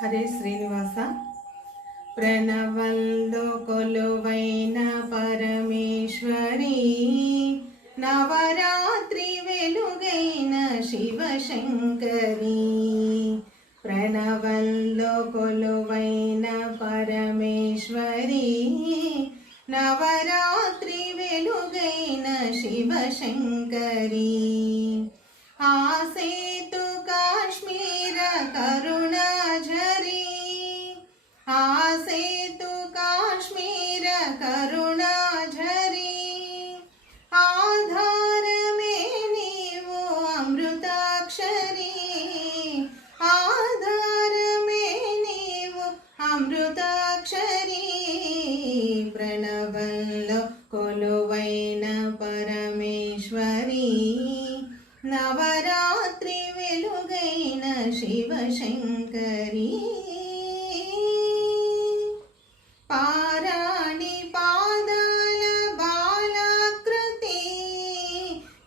హరే శ్రీనివాస. ప్రణవంలో కొలువైన పరమేశ్వరి, నవరాత్రి వెలుగైన శివశంకరి. ప్రణవంలో కొలువైన పరమేశ్వరి, నవరాత్రి వెలుగైన శివశంకరి. ఆసేతు కాశ్మీర కరుణాఝరి, ఆసేతు కాశ్మీర కరుణాఝరి. ఆధారమే నీవు అమృతాక్షరి, ఆధారమే నీవు అమృతాక్షరి. ప్రణవంలో కొలువైన పరమేశ్వరి, నవరాత్రి వెలుగైన శివశంకరి. పారాణి పాదాల బాలాకృతి,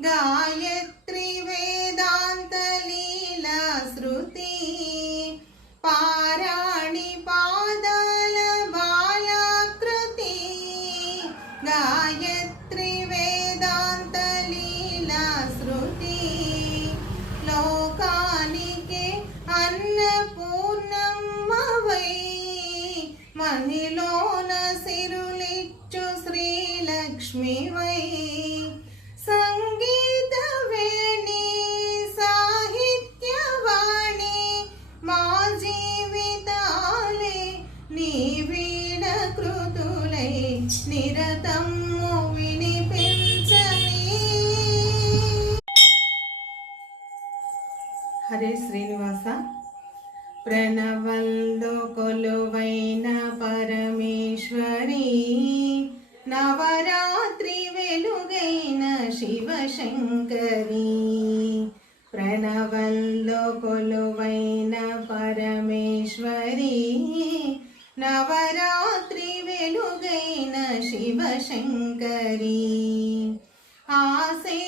గాయత్రి వేదాంత లీలా శృతి. పారాణి పాదాల బాలాకృతి, గాయత్రి వేదాంత లీలా శృతి. లోకానికి అన్నపూర్ణమ్మవై, మహిలోన సిరులిచ్చు శ్రీలక్ష్మివై. సంగీత వేణి సాహిత్యవాణి, మా జీవితాలే నీ వీణ కృతులై నిరతము వినిపించని. హరే శ్రీనివాస. ప్రణవంలో కొలువైన పరమేశ్వరి, నవరాత్రి వెలుగైన శివశంకరి. ప్రణవంలో కొలువైన పరమేశ్వరి, నవరాత్రి వెలుగైన శివశంకరి. ఆసే